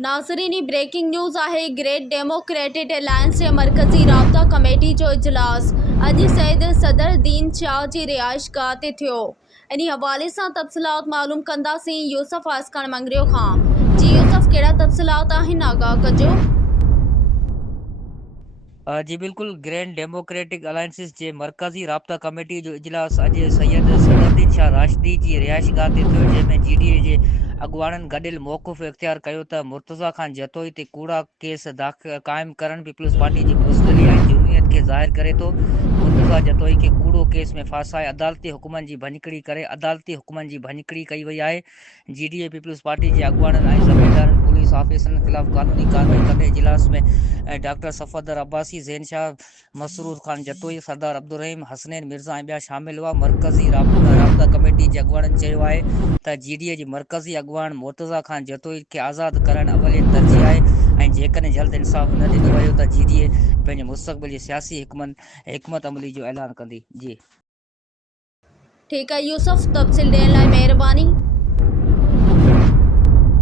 नाज़रीन, breaking news आहे। Great democratic alliance जे मरकज़ी राब्ता कमेटी जो इजलास अॼु सैद सदर दीन शाह जी रिहाइशगाह ते थियो। इन हवाले सां तफ़सीलात मालूम कंदासीं यूसुफ आसकान मंगरियो खां। जी यूसुफ, कहिड़ा तफ़सीलात आहिनि, आगाह कजो। जी बिल्कुल, ग्रैंड डेमोक्रेटिक अलायंसिस जे मरकज़ी राब्ता कमेटी जो इजलास अॼु सैयद सदरुद्दीन शाह राशिदी जी रिहाइशगाह ते थियो, जंहिंमें GDA जे अॻुवाणनि गॾियल मौक़िफ़ इख़्तियार कयो त मुर्तज़ा खान जतोई ते कूड़ा केस क़ाइमु करणु पीपल्स पार्टी जी बुज़दिली ऐं जुनूनियत खे ज़ाहिर करे थो। मुर्तज़ा जतोई खे कूड़ो केस में फासाए अदालती हुकुमनि जी भञकिड़ी कई वई आहे। GDA पीपल्स पार्टी जे अॻुवाणनि ऐं ज़मीनदारनि पुलिस ऑफिसरनि ख़िलाफ़ क़ानूनी कार्रवाई कंदे इजलास में डॉक्टर सफ़दर अब्बासी, ज़ैन शाह, मसरूर खान जतोई, सरदार अब्दुर्रहीम, हसनैन मिर्ज़ा ऐं ॿिया शामिल हुआ। मरकज़ी राब्ता कमेटी जे अॻुवाणनि चयो आहे त GDA जी मरकज़ी अॻुवान मुर्तज़ा खान जतोई खे आज़ादु करणु अवलियत तरजीह आहे ऐं जेकॾहिं जल्द इंसाफ़ न ॾिनो वियो त GDA पंहिंजे मुस्तक़बिल जी सियासी हिकमत अमली जो ऐलान कंदी। जी ठीकु आहे यूसुफ, तफ़सील ॾियण लाइ महिरबानी।